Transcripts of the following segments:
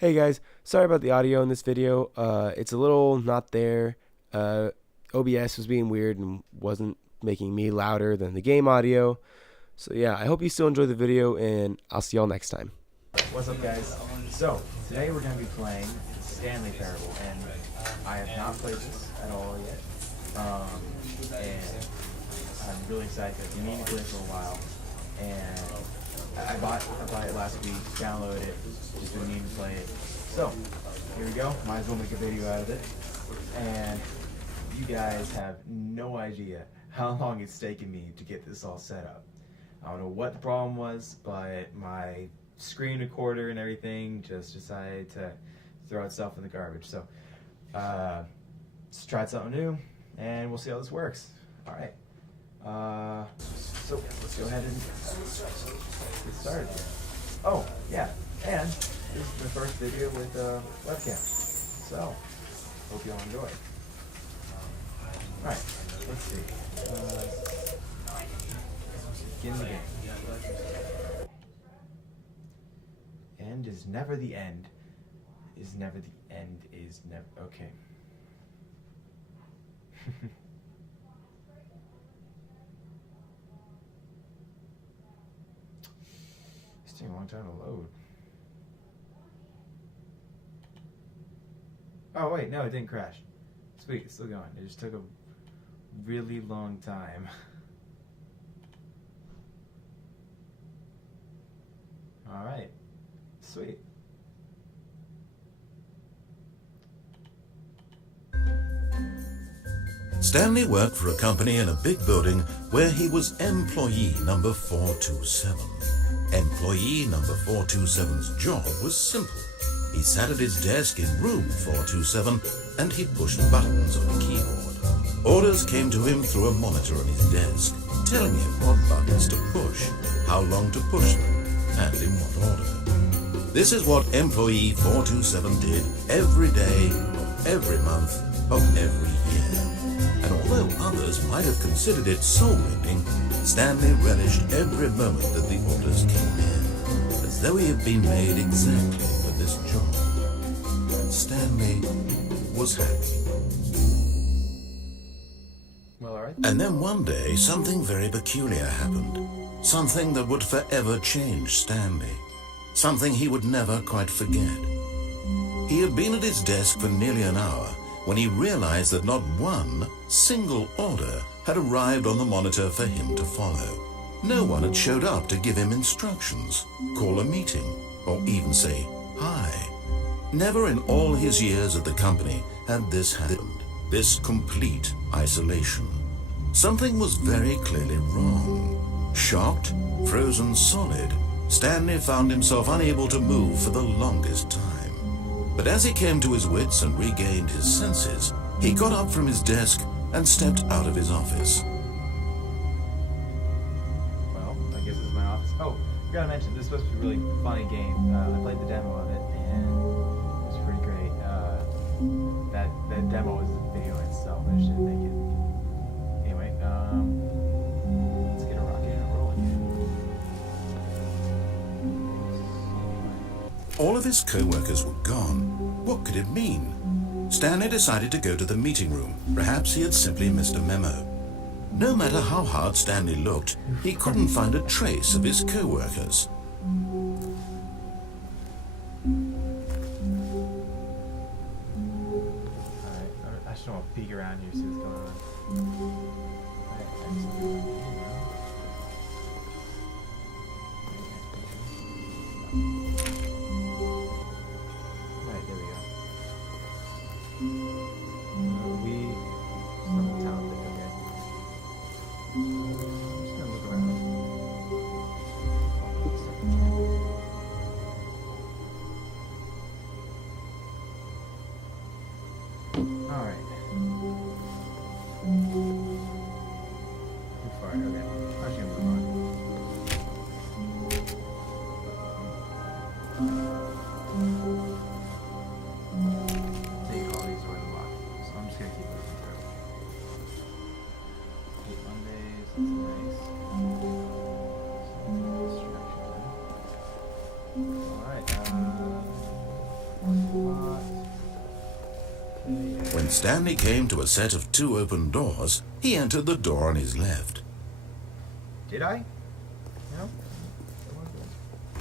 Hey guys, sorry about the audio in this video. It's a little not there. OBS was being weird and wasn't making me louder than the game audio. So yeah, I hope you still enjoy the video and I'll see y'all next time. What's up, guys? So today we're going to be playing Stanley Parable, and I have not played this at all yet. And I'm really excited. I've been meaning to play it for a while, and I bought it last week, downloaded it, just been meaning to play it. So here we go. Might as well make a video out of it. And you guys have no idea how long it's taken me to get this all set up. I don't know what the problem was, but my screen recorder and everything just decided to throw itself in the garbage. So let's try something new and we'll see how this works. All right. So let's go ahead and get started here. Oh yeah, and this is the first video with webcam. So hope y'all enjoy. All right, let's see. Begin the game. End is never the end. Is never the end. Is never okay. It's taking a long time to load. Oh wait, no, it didn't crash. Sweet, it's still going. It just took a really long time. All right, sweet. Stanley worked for a company in a big building where he was employee number 427. Employee number 427's job was simple. He sat at his desk in room 427 and he pushed buttons on a keyboard. Orders came to him through a monitor on his desk, telling him what buttons to push, how long to push them, and in what order. This is what employee 427 did every day, of every month, of every year. And although others might have considered it soul-rending, Stanley relished every moment that the orders came in, as though he had been made exactly for this job. And Stanley was happy. Well, all right. And then one day, something very peculiar happened. Something that would forever change Stanley. Something he would never quite forget. He had been at his desk for nearly an hour when he realized that not one single order had arrived on the monitor for him to follow. No one had showed up to give him instructions, call a meeting, or even say hi. Never in all his years at the company had this happened, this complete isolation. Something was very clearly wrong. Shocked, frozen solid, Stanley found himself unable to move for the longest time. But as he came to his wits and regained his senses, he got up from his desk and stepped out of his office. Well, I guess this is my office. Oh, I gotta mention, this is supposed to be a really funny game. I played the demo of it, and it was pretty great. That demo was a video in itself. I just didn't make it. Anyway, let's get a rocket and a rolling here. All of his co-workers were gone. What could it mean? Stanley decided to go to the meeting room. Perhaps he had simply missed a memo. No matter how hard Stanley looked, he couldn't find a trace of his co-workers. Alright, I just want to peek around here, see what's going on. Alright, excellent. Alright, there we go. We some talented, okay. I'm just gonna look around. Alright. Too far, okay. I'm just gonna move on. When Stanley came to a set of 2 open doors, he entered the door on his left. Did I? No?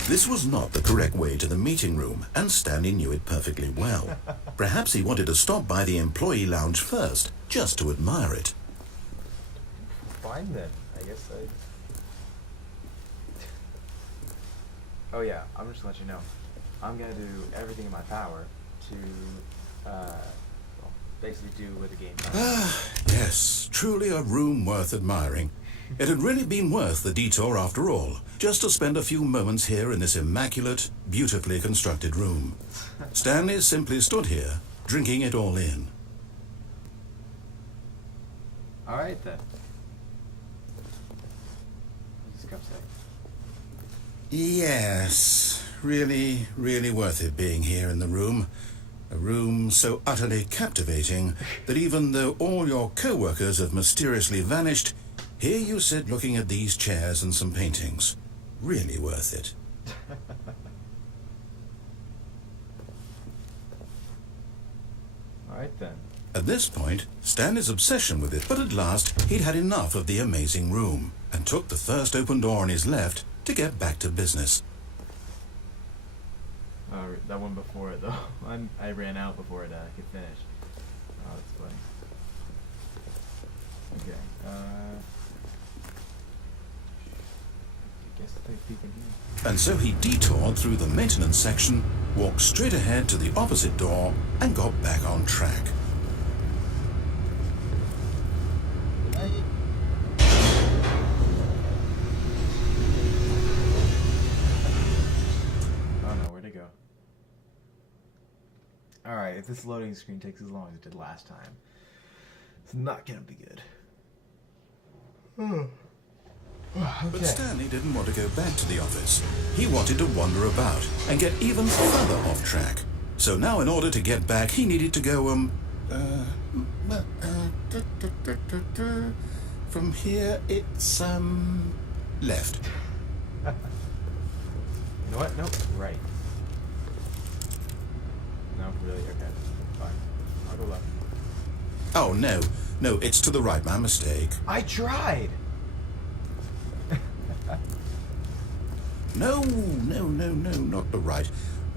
This was not the correct way to the meeting room, and Stanley knew it perfectly well. Perhaps he wanted to stop by the employee lounge first, just to admire it. Fine then. I guess I... Oh yeah, I'm just gonna let you know. I'm gonna do everything in my power to, well, basically do what the game does. Yes, truly a room worth admiring. It had really been worth the detour after all, just to spend a few moments here in this immaculate, beautifully constructed room. Stanley simply stood here, drinking it all in. Alright then. What's this cup say? Yes, really, really worth it being here in the room. A room so utterly captivating that even though all your co-workers have mysteriously vanished, here you sit looking at these chairs and some paintings. Really worth it. Alright then. At this point, Stanley's obsession with it, but at last he'd had enough of the amazing room and took the first open door on his left to get back to business. That one before it though. I ran out before it could finish. Oh, that's funny. Okay. I guess I'll take a peek in here. And so he detoured through the maintenance section, walked straight ahead to the opposite door, and got back on track. Alright, if this loading screen takes as long as it did last time, it's not gonna be good. Okay. But Stanley didn't want to go back to the office. He wanted to wander about and get even further off track. So now in order to get back, he needed to go, from here it's, left. You know what? Nope. Right. No, really? Okay. Fine. I'll go left. Oh, no. No, it's to the right. My mistake. I tried! No, not the right.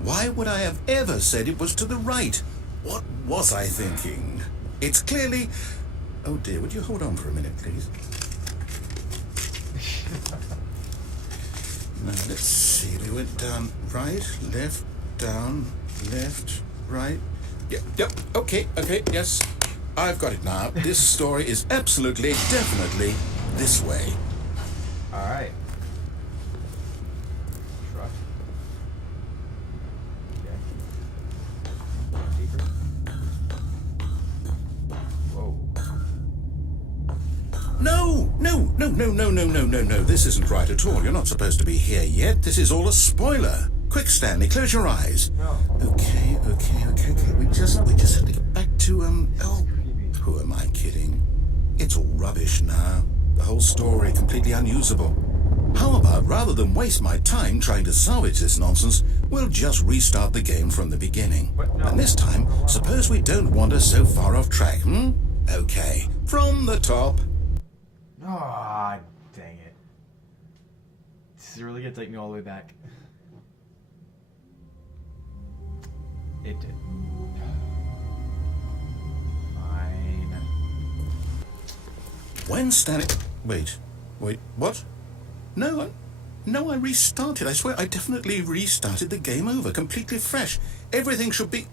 Why would I have ever said it was to the right? What was I thinking? It's clearly... Oh, dear, would you hold on for a minute, please? Now, let's see. We went down right, left, down, left, right. Yep, okay, yes. I've got it now. This story is absolutely, definitely this way. Alright. Truck. Okay. Deeper. Whoa. No. This isn't right at all. You're not supposed to be here yet. This is all a spoiler. Quick, Stanley, close your eyes. No. Okay. We just have to get back to, oh, who am I kidding? It's all rubbish now. The whole story completely unusable. How about, rather than waste my time trying to salvage this nonsense, we'll just restart the game from the beginning. What? No. And this time, suppose we don't wander so far off track, Okay, from the top. Ah, dang it. This is really gonna take me all the way back. It did. Fine. When Stanley... Wait, what? No, I restarted. I swear I definitely restarted the game over, completely fresh. Everything should be...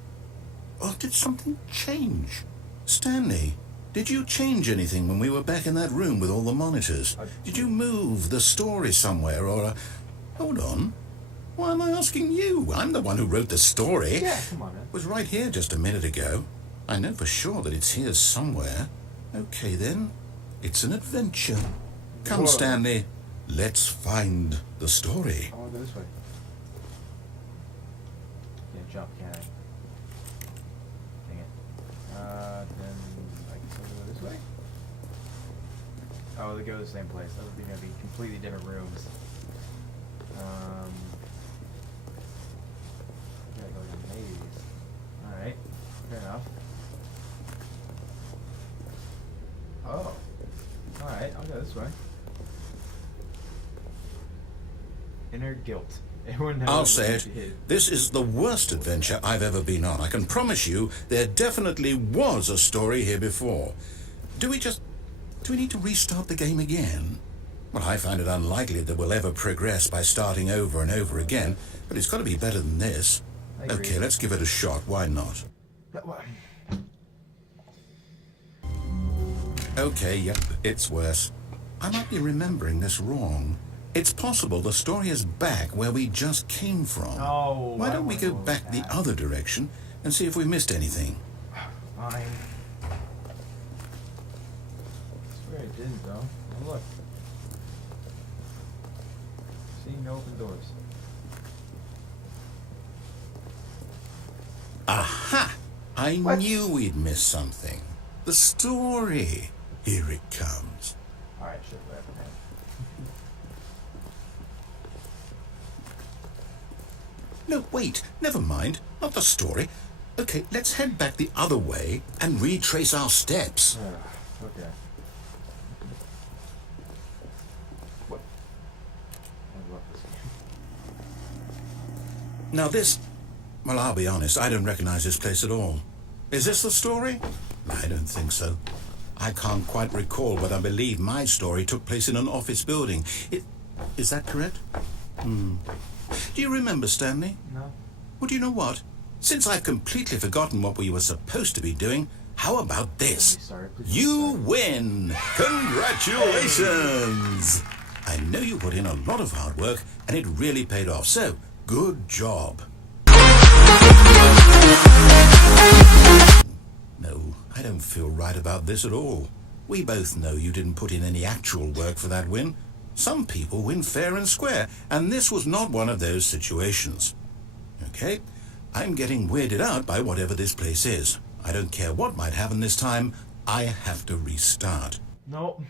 Oh, did something change? Stanley, did you change anything when we were back in that room with all the monitors? Did you move the story somewhere or... Hold on. Why am I asking you? I'm the one who wrote the story. Yeah, come on, man. It was right here just a minute ago. I know for sure that it's here somewhere. Okay, then. It's an adventure. Come, Whoa. Stanley. Let's find the story. I want to go this way. Can't jump, can I? Dang it. Then I guess I'll go this way. Oh, they go to the same place. Those are going to be completely different rooms. Gotta go to the maze. Alright, fair enough. Oh. Alright, I'll go this way. Inner guilt. Everyone knows I'll what say they it. did. This is the worst adventure I've ever been on. I can promise you there definitely was a story here before. Do we need to restart the game again? Well, I find it unlikely that we'll ever progress by starting over and over again, but it's got to be better than this. I agree. Okay, let's give it a shot. Why not? Okay, yep, it's worse. I might be remembering this wrong. It's possible the story is back where we just came from. Oh, Why don't we go back the other direction and see if we missed anything? Fine. I swear it didn't, though. Oh, look. See, no open doors. Aha! I knew we'd miss something. The story. Here it comes. Alright, shit, whatever, man. No, wait, never mind. Not the story. Okay, let's head back the other way and retrace our steps. Okay. What? I love this game. Now this... Well, I'll be honest, I don't recognize this place at all. Is this the story? I don't think so. I can't quite recall, but I believe my story took place in an office building. Is that correct? Do you remember, Stanley? No. Well, do you know what? Since I've completely forgotten what we were supposed to be doing, how about this? Restart, please You restart. win! Congratulations! I know you put in a lot of hard work, and it really paid off, so good job. No, I don't feel right about this at all. We both know you didn't put in any actual work for that win. Some people win fair and square, and this was not one of those situations. Okay? I'm getting weirded out by whatever this place is. I don't care what might happen this time. I have to restart. No.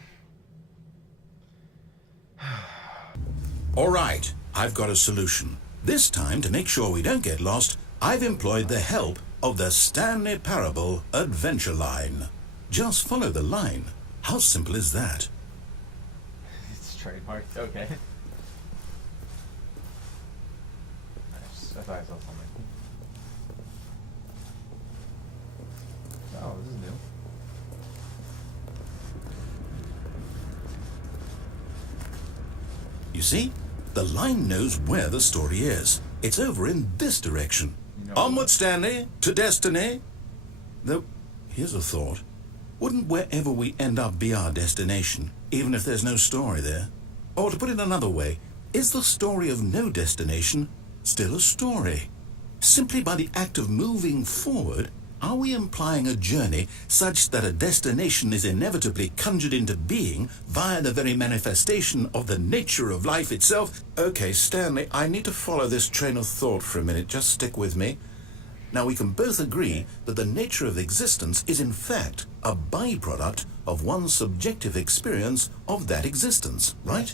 All right, I've got a solution. This time, to make sure we don't get lost, I've employed the help of the Stanley Parable Adventure Line. Just follow the line. How simple is that? It's trademarked. Okay. Nice. I thought I saw something. Oh, this is new. You see? The line knows where the story is. It's over in this direction. You know Onward, Stanley, to destiny. Though, here's a thought. Wouldn't wherever we end up be our destination, even if there's no story there? Or to put it another way, is the story of no destination still a story? Simply by the act of moving forward, are we implying a journey such that a destination is inevitably conjured into being via the very manifestation of the nature of life itself? Okay, Stanley, I need to follow this train of thought for a minute. Just stick with me. Now, we can both agree that the nature of existence is in fact a byproduct of one's subjective experience of that existence, right?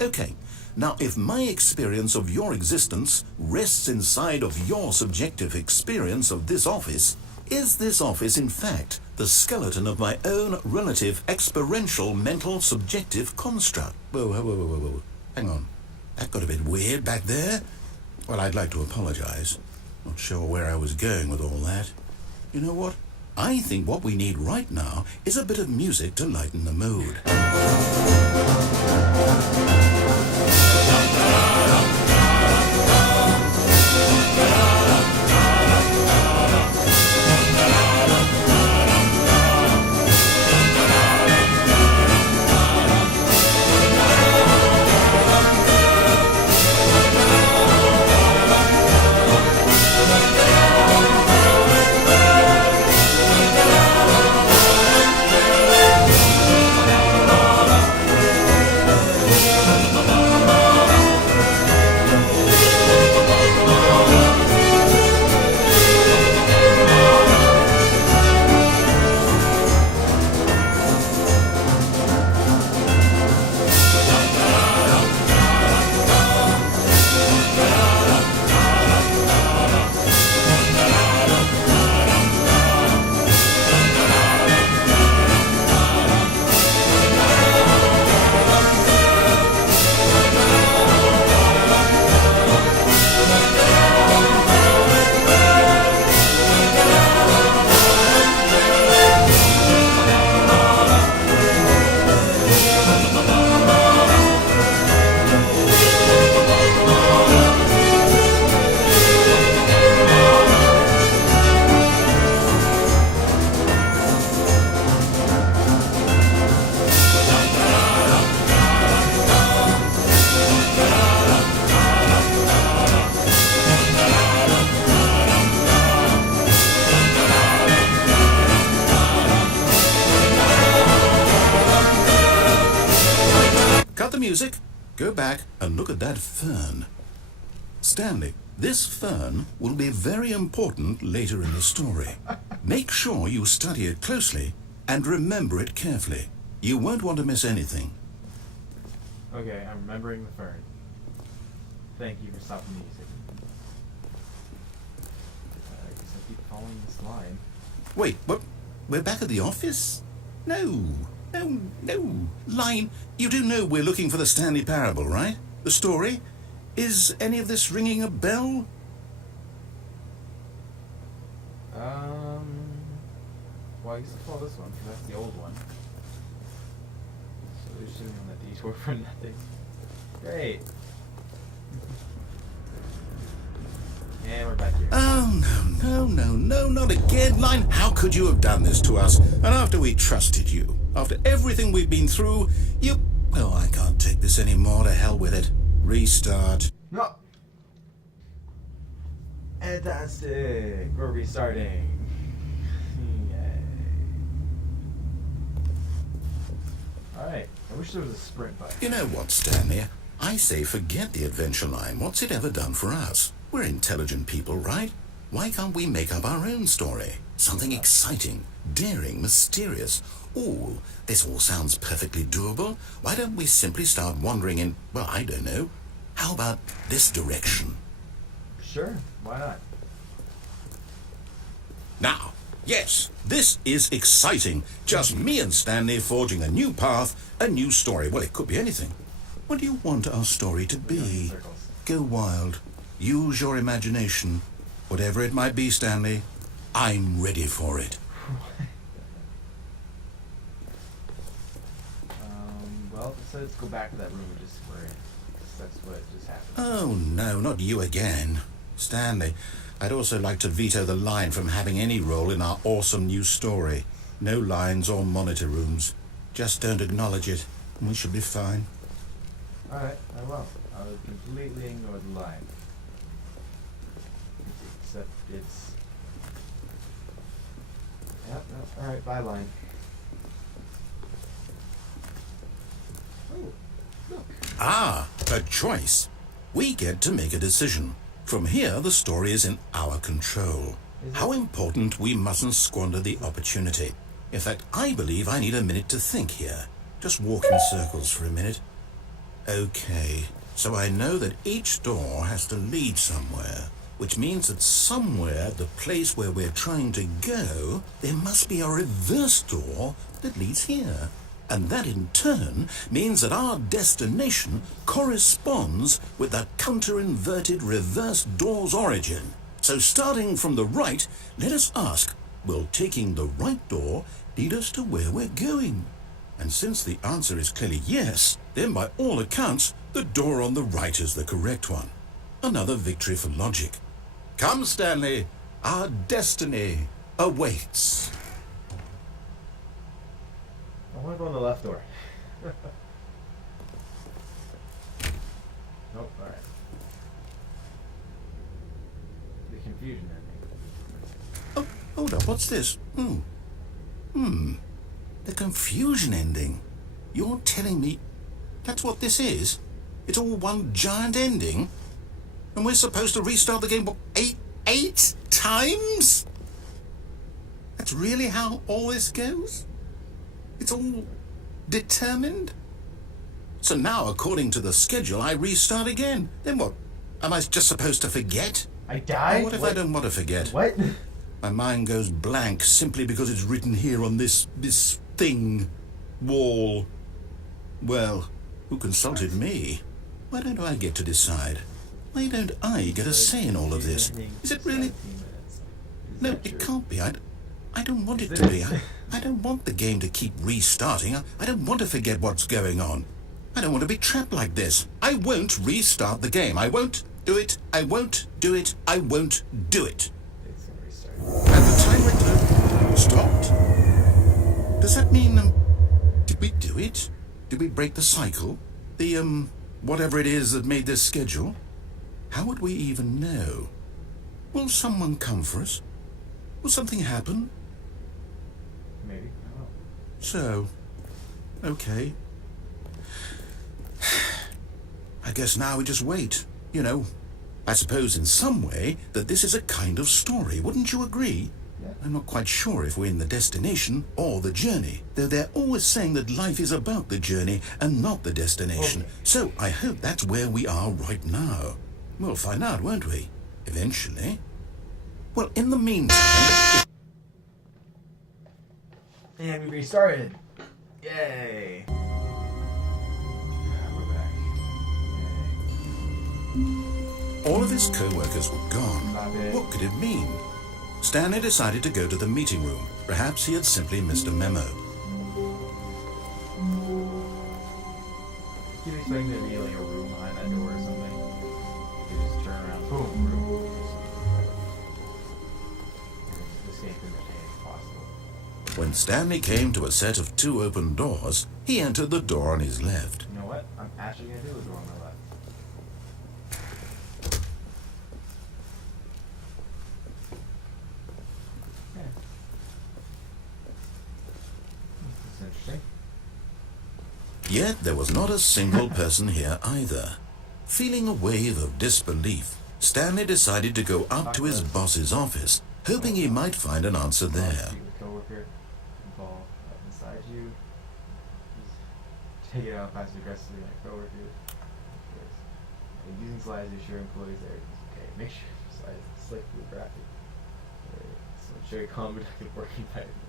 Okay. Now, if my experience of your existence rests inside of your subjective experience of this office, is this office, in fact, the skeleton of my own relative experiential mental subjective construct? Whoa, whoa, whoa, whoa, whoa, whoa. Hang on. That got a bit weird back there. Well, I'd like to apologize. Not sure where I was going with all that. You know what? I think what we need right now is a bit of music to lighten the mood. music. Go back and look at that fern. Stanley, this fern will be very important later in the story. Make sure you study it closely and remember it carefully. You won't want to miss anything. Okay, I'm remembering the fern. Thank you for stopping the music. I guess I keep following this line. Wait, what? We're back at the office? No. Line, you do know we're looking for the Stanley Parable, right? The story? Is any of this ringing a bell? Well, I guess I'll follow this one, because that's the old one. So we're just doing on that detour for nothing. Great. And we're back here. Oh, no, not again, Line. How could you have done this to us? And after we trusted you, after everything we've been through, you... Oh, I can't take this anymore. To hell with it. Restart. No! Fantastic! We're restarting. Yay. Alright, I wish there was a sprint button. You know what, Stanley? I say forget the adventure line. What's it ever done for us? We're intelligent people, right? Why can't we make up our own story? Something exciting, daring, mysterious. Ooh, this all sounds perfectly doable. Why don't we simply start wandering in, well, I don't know. How about this direction? Sure, why not? Now, yes, this is exciting. Just me and Stanley forging a new path, a new story. Well, it could be anything. What do you want our story to be? Go wild. Use your imagination. Whatever it might be, Stanley, I'm ready for it. Well, so let's go back to that room and just where that's what just happened. Oh, no, not you again. Stanley, I'd also like to veto the line from having any role in our awesome new story. No lines or monitor rooms. Just don't acknowledge it, and we should be fine. Alright, I will. I'll completely ignore the line. Except it's... Yep, alright, bye line. Oh, look. Ah, a choice. We get to make a decision. From here, the story is in our control. How important we mustn't squander the opportunity. In fact, I believe I need a minute to think here. Just walk in circles for a minute. Okay, so I know that each door has to lead somewhere, which means that somewhere at the place where we're trying to go, there must be a reverse door that leads here. And that in turn means that our destination corresponds with the counter-inverted reverse door's origin. So starting from the right, let us ask, will taking the right door lead us to where we're going? And since the answer is clearly yes, then by all accounts, the door on the right is the correct one. Another victory for logic. Come, Stanley, our destiny awaits. I want to go on the left door. Nope, alright. The confusion ending. Oh, hold up, what's this? The confusion ending. You're telling me that's what this is? It's all one giant ending? And we're supposed to restart the game, what, eight times? That's really how all this goes? It's all determined? So now, according to the schedule, I restart again. Then what? Am I just supposed to forget? I died? What if I don't want to forget? What? My mind goes blank simply because it's written here on this thing, wall. Well, who consulted me? Why don't I get to decide? Why don't I get a say in all of this? Is it really? No, it can't be. I don't want it to be. I don't want the game to keep restarting. I don't want to forget what's going on. I don't want to be trapped like this. I won't restart the game. I won't do it. I won't do it. I won't do it. And the timer stopped. Does that mean, did we do it? Did we break the cycle? The, whatever it is that made this schedule? How would we even know? Will someone come for us? Will something happen? Maybe. I don't know. So, okay. I guess now we just wait. You know, I suppose in some way that this is a kind of story. Wouldn't you agree? Yeah. I'm not quite sure if we're in the destination or the journey, though they're always saying that life is about the journey and not the destination. Okay. So I hope that's where we are right now. We'll find out, won't we? Eventually. Well, in the meantime... And we restarted. Yay. We're back. Yay. All of his co-workers were gone. Stop it. What could it mean? Stanley decided to go to the meeting room. Perhaps he had simply missed a memo. Keep expecting there to be like a room behind that door or something. You just turn around, boom, room. Escape as much as possible. When Stanley came to a set of 2 open doors, he entered the door on his left. You know what? I'm actually gonna do the door on my left. Yeah. This is interesting. Yet there was not a single person here either. Feeling a wave of disbelief, Stanley decided to go up to his boss's office, hoping he might find an answer there. Speak with coworker, ball up inside you. Just take it out passive aggressively on your coworker. Using slides to assure employees there. Okay, make sure your slides are slick through the graphic. So show your calm, productive working environment.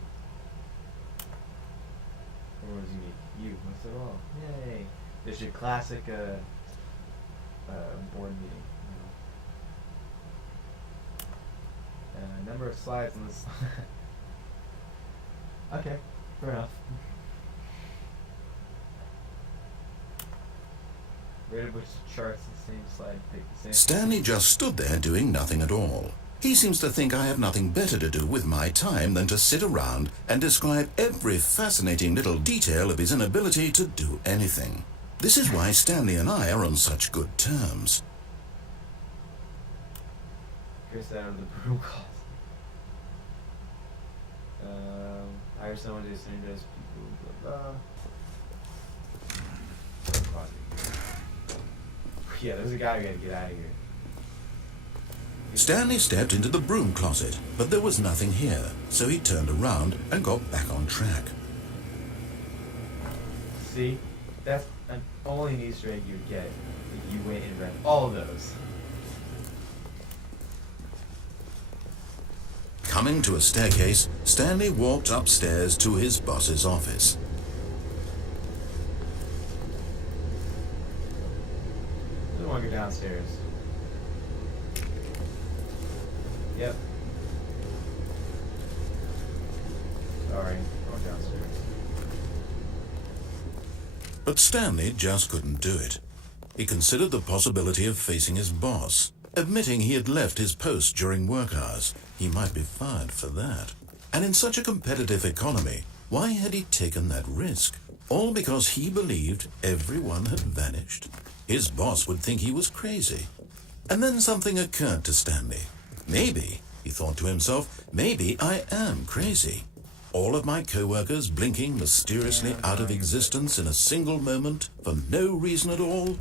Everyone's unique. You, most of all. Yay! There's your classic board meeting. Number of slides on this. Okay, fair enough. Rate of which charts the same slide, pick the same. Stanley just stood there doing nothing at all. He seems to think I have nothing better to do with my time than to sit around and describe every fascinating little detail of his inability to do anything. This is why Stanley and I are on such good terms. Chris out of the broom closet. Hire someone to synergize people, blah blah. Yeah, there's a guy who gotta get out of here. Stanley stepped into the broom closet, but there was nothing here, so he turned around and got back on track. See? That's only an Easter egg you'd get if you went and read all of those. Coming to a staircase, Stanley walked upstairs to his boss's office. Doesn't want to go downstairs. Yep. Sorry, going downstairs. But Stanley just couldn't do it. He considered the possibility of facing his boss, admitting he had left his post during work hours. He might be fired for that. And in such a competitive economy, why had he taken that risk? All because he believed everyone had vanished. His boss would think he was crazy. And then something occurred to Stanley. Maybe, he thought to himself, maybe I am crazy. All of my co-workers blinking mysteriously out of existence in a single moment for no reason at all.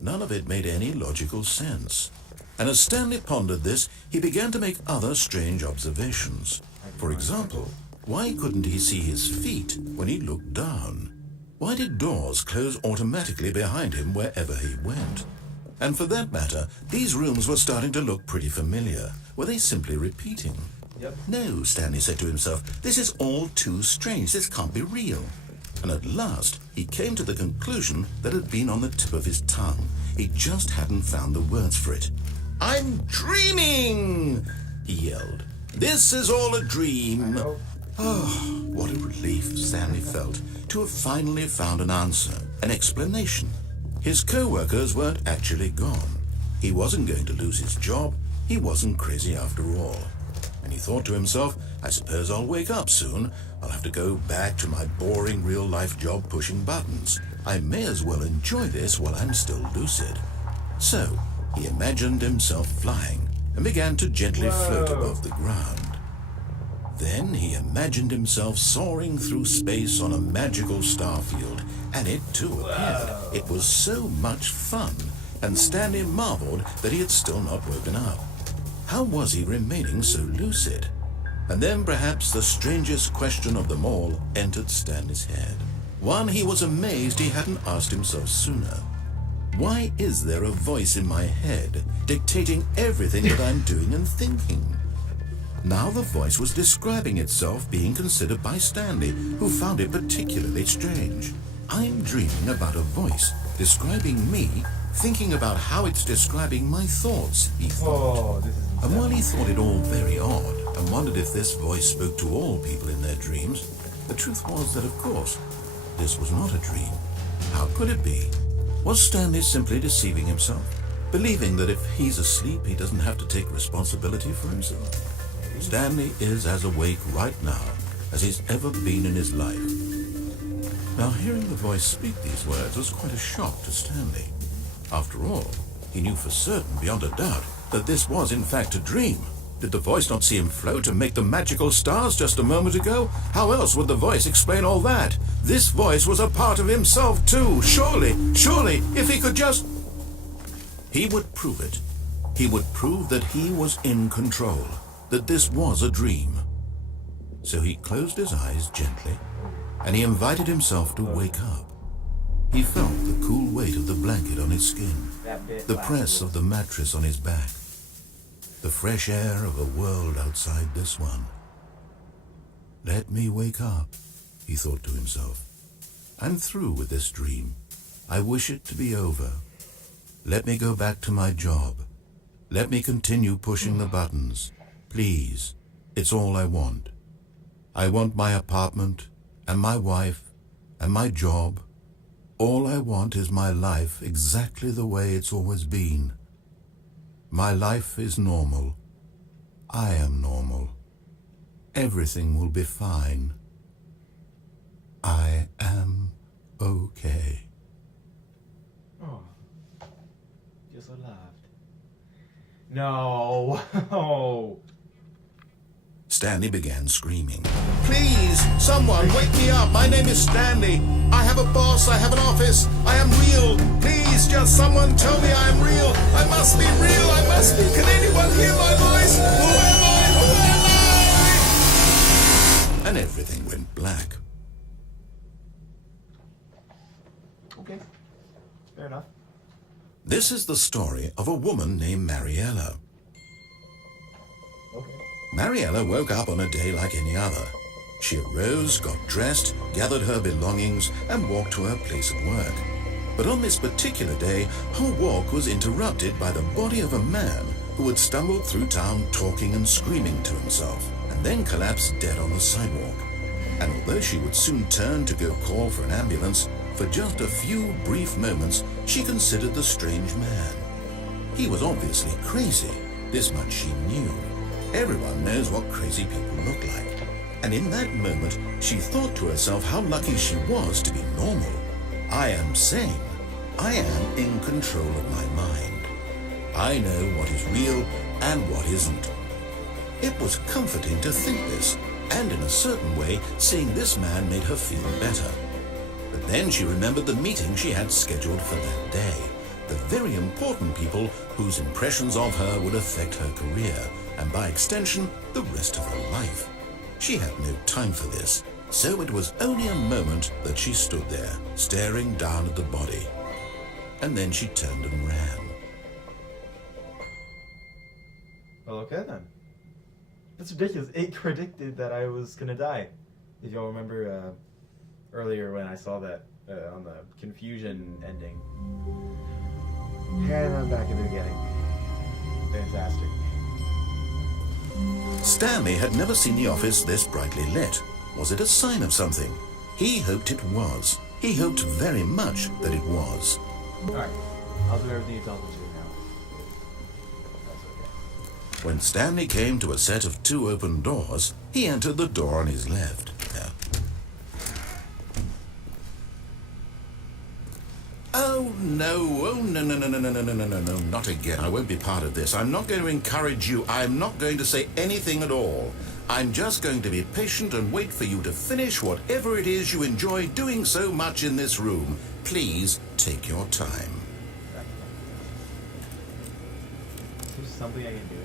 None of it made any logical sense. And as Stanley pondered this, he began to make other strange observations. For example, why couldn't he see his feet when he looked down? Why did doors close automatically behind him wherever he went? And for that matter, these rooms were starting to look pretty familiar. Were they simply repeating? Yep. No, Stanley said to himself, this is all too strange. This can't be real. And at last, he came to the conclusion that had been on the tip of his tongue. He just hadn't found the words for it. I'm dreaming, he yelled. This is all a dream. Oh, what a relief Stanley felt to have finally found an answer, an explanation. His co-workers weren't actually gone. He wasn't going to lose his job. He wasn't crazy after all. And he thought to himself, I suppose I'll wake up soon. I'll have to go back to my boring real-life job pushing buttons. I may as well enjoy this while I'm still lucid. So, he imagined himself flying and began to gently float above the ground. Then he imagined himself soaring through space on a magical starfield, and it too appeared. It was so much fun and Stanley marveled that he had still not woken up. How was he remaining so lucid? And then perhaps the strangest question of them all entered Stanley's head. One he was amazed he hadn't asked himself sooner. Why is there a voice in my head dictating everything that I'm doing and thinking? Now the voice was describing itself being considered by Stanley, who found it particularly strange. I'm dreaming about a voice describing me, thinking about how it's describing my thoughts, he thought. Oh, this is And while he thought it all very odd and wondered if this voice spoke to all people in their dreams, the truth was that, of course, this was not a dream. How could it be? Was Stanley simply deceiving himself, believing that if he's asleep, he doesn't have to take responsibility for himself? Stanley is as awake right now as he's ever been in his life. Now, hearing the voice speak these words was quite a shock to Stanley. After all, he knew for certain, beyond a doubt, that this was in fact a dream. Did the voice not see him float and make the magical stars just a moment ago? How else would the voice explain all that? This voice was a part of himself too. Surely, if he could just... He would prove it. He would prove that he was in control, that this was a dream. So he closed his eyes gently, and he invited himself to wake up. He felt the cool weight of the blanket on his skin, the press of the mattress on his back, the fresh air of a world outside this one. Let me wake up, he thought to himself. I'm through with this dream. I wish it to be over. Let me go back to my job. Let me continue pushing the buttons. Please, it's all I want. I want my apartment, and my wife, and my job. All I want is my life exactly the way it's always been. My life is normal. I am normal. Everything will be fine. I am okay. Oh, just so laughed. No. Oh. Stanley began screaming. Please, someone wake me up. My name is Stanley. I have a boss. I have an office. I am real. Please, just someone tell me I am real. I must be real. I must be. Can anyone hear my voice? Who am I? Who am I? And everything went black. Okay. Fair enough. This is the story of a woman named Mariella. Okay. Mariella woke up on a day like any other. She arose, got dressed, gathered her belongings, and walked to her place of work. But on this particular day, her walk was interrupted by the body of a man who had stumbled through town talking and screaming to himself, and then collapsed dead on the sidewalk. And although she would soon turn to go call for an ambulance, for just a few brief moments she considered the strange man. He was obviously crazy, this much she knew. Everyone knows what crazy people look like. And in that moment, she thought to herself how lucky she was to be normal. I am sane. I am in control of my mind. I know what is real and what isn't. It was comforting to think this, and in a certain way, seeing this man made her feel better. But then she remembered the meeting she had scheduled for that day, the very important people whose impressions of her would affect her career, and by extension, the rest of her life. She had no time for this, so it was only a moment that she stood there, staring down at the body. And then she turned and ran. Well, okay then. That's ridiculous. It predicted that I was gonna die. If y'all remember earlier when I saw that on the confusion ending. And I'm back in the beginning. Fantastic. Stanley had never seen the office this brightly lit. Was it a sign of something? He hoped it was. He hoped very much that it was. Alright, I'll do everything you tell me to do now. That's okay. When Stanley came to a set of 2 open doors, he entered the door on his left. Oh no, no, not again. I won't be part of this. I'm not going to encourage you. I'm not going to say anything at all. I'm just going to be patient and wait for you to finish whatever it is you enjoy doing so much in this room. Please take your time. something I can do.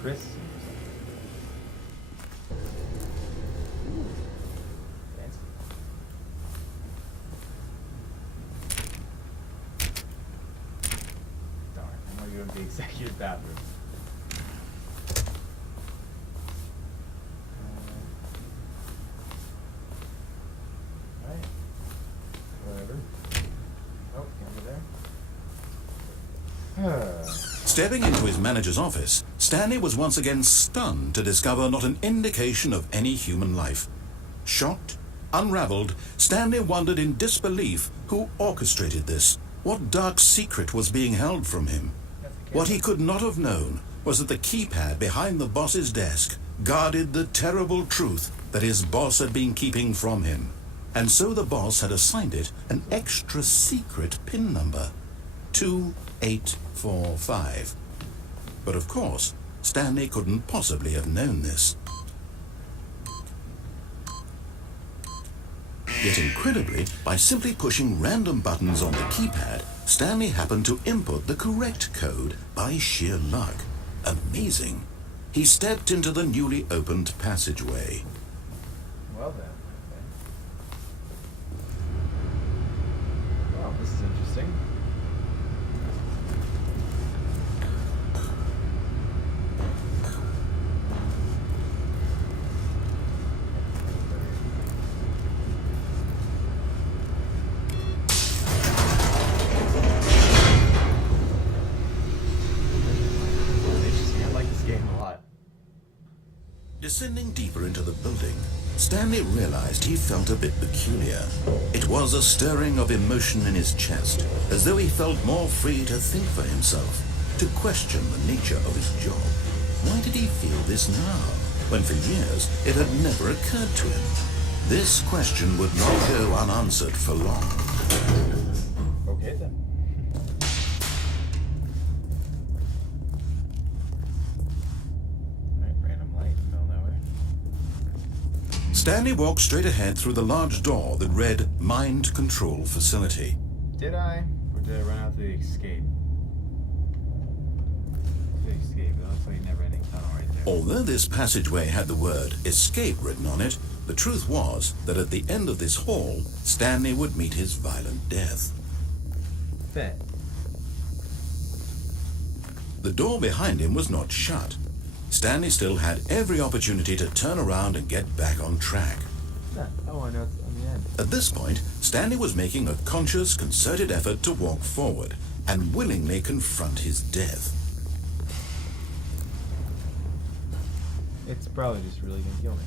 Chris? Fancy. Darn, I'm gonna go to the executive bathroom. Alright. Whatever. Oh, can I go there? Stepping into his manager's office, Stanley was once again stunned to discover not an indication of any human life. Shocked, unraveled, Stanley wondered in disbelief who orchestrated this. What dark secret was being held from him? What he could not have known was that the keypad behind the boss's desk guarded the terrible truth that his boss had been keeping from him. And so the boss had assigned it an extra secret PIN number. 2845. But of course, Stanley couldn't possibly have known this. Yet incredibly, by simply pushing random buttons on the keypad, Stanley happened to input the correct code by sheer luck. Amazing. He stepped into the newly opened passageway. Well then. Okay. Well, this is interesting. Descending deeper into the building, Stanley realized he felt a bit peculiar. It was a stirring of emotion in his chest, as though he felt more free to think for himself, to question the nature of his job. Why did he feel this now, when for years it had never occurred to him? This question would not go unanswered for long. Okay then. Stanley walked straight ahead through the large door that read Mind Control Facility. Did I? Or did I run out to the escape? The escape. It looks like a never-ending tunnel right there. Although this passageway had the word escape written on it, the truth was that at the end of this hall, Stanley would meet his violent death. Bet. The door behind him was not shut. Stanley still had every opportunity to turn around and get back on track. Oh, I know it's on the end. At this point, Stanley was making a conscious, concerted effort to walk forward and willingly confront his death. It's probably just really gonna kill me.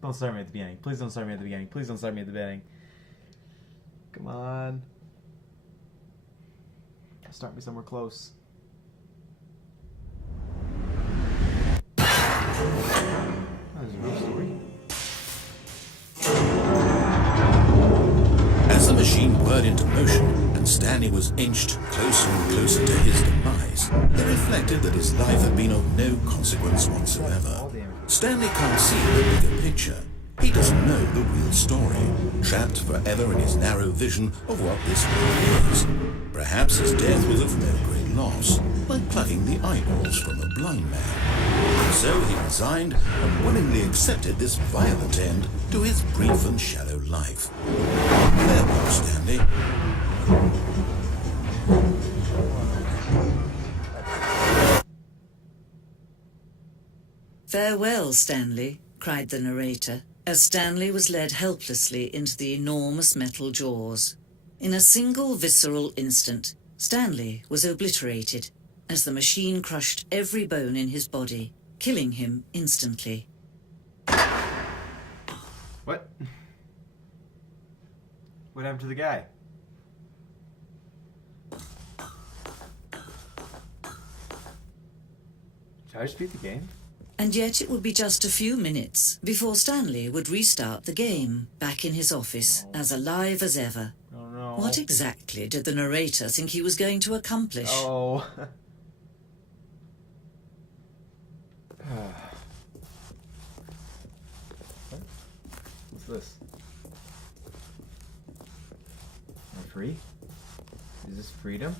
Don't start me at the beginning. Please don't start me at the beginning. Please don't start me at the beginning. Come on. Start me somewhere close. Oh, there's a real story. As the machine whirred into motion and Stanley was inched closer and closer to his demise, he reflected that his life had been of no consequence whatsoever. Stanley can't see the bigger picture. He doesn't know the real story, trapped forever in his narrow vision of what this world is. Perhaps his death was of no great loss, like plucking the eyeballs from a blind man. And so he resigned and willingly accepted this violent end to his brief and shallow life. Farewell, Stanley. "Farewell, Stanley," cried the narrator, as Stanley was led helplessly into the enormous metal jaws. In a single visceral instant, Stanley was obliterated as the machine crushed every bone in his body, killing him instantly. What? What happened to the guy? Did I just beat the game? And yet it would be just a few minutes before Stanley would restart the game, back in his office, as alive as ever. Oh no. What exactly did the narrator think he was going to accomplish? Oh. What's this? free? Is this freedom?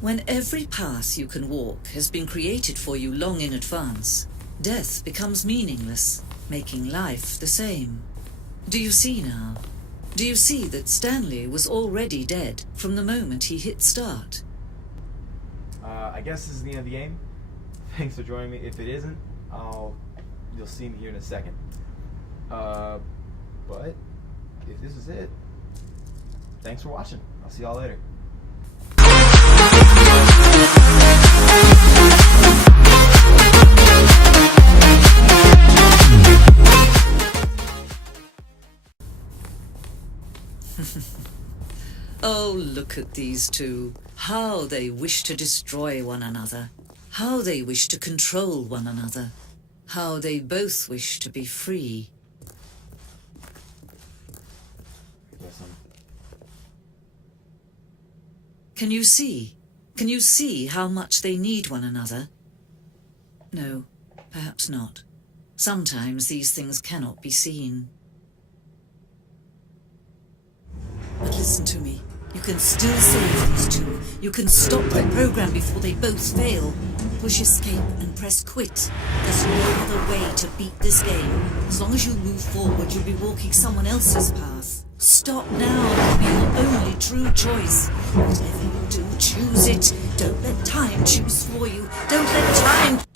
When every path you can walk has been created for you long in advance, death becomes meaningless, making life the same. Do you see now? Do you see that Stanley was already dead from the moment he hit start? I guess this is the end of the game. Thanks for joining me. If it isn't, you'll see me here in a second. But if this is it, thanks for watching. I'll see y'all later. Oh, look at these two. How they wish to destroy one another. How they wish to control one another. How they both wish to be free. Can you see? Can you see how much they need one another? No, perhaps not. Sometimes these things cannot be seen. But listen to me. You can still save these two. You can stop their program before they both fail. Push escape and press quit. There's no other way to beat this game. As long as you move forward, you'll be walking someone else's path. Stop now. It'll be your only true choice. Whatever you do, choose it. Don't let time choose for you. Don't let time...